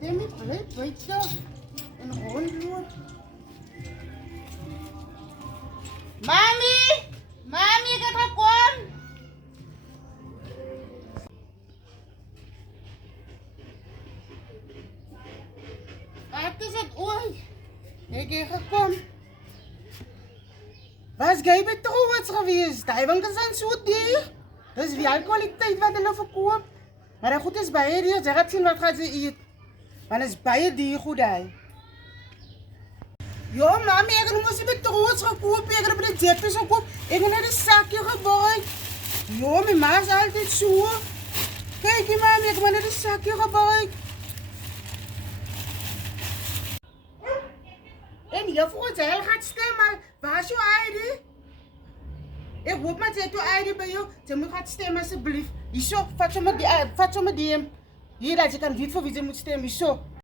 Demi bly buite en rondloop. Mami! Mami, ek het gekom! Wat is het ooit? Ek het gekom. Was jy by trouwens geweest? Hy winkels aan so duur. Dis wie al kwaliteit wat hulle verkoop. Maar die goed is baie duur, jy gaan sien wat gaan sy eet. Want is baie duur goed hy. Ja, mami, ek het mos nie by trouwens gekoop, ek het by die Jeffries gekoop. Ek het net die sakje gebruik. Ja, my ma is altyd so. Kijk hier, mami, ek het net die sakje gebruik. En juffrou sê hy gaan stem, maar waar is jou ID? Ek hoop maar sy het jou ID by jou. Sy moet gaan stem asseblief. Hierso, vat sommer die. Hier dat jy kan weet vir wie jy moet stem, hierso.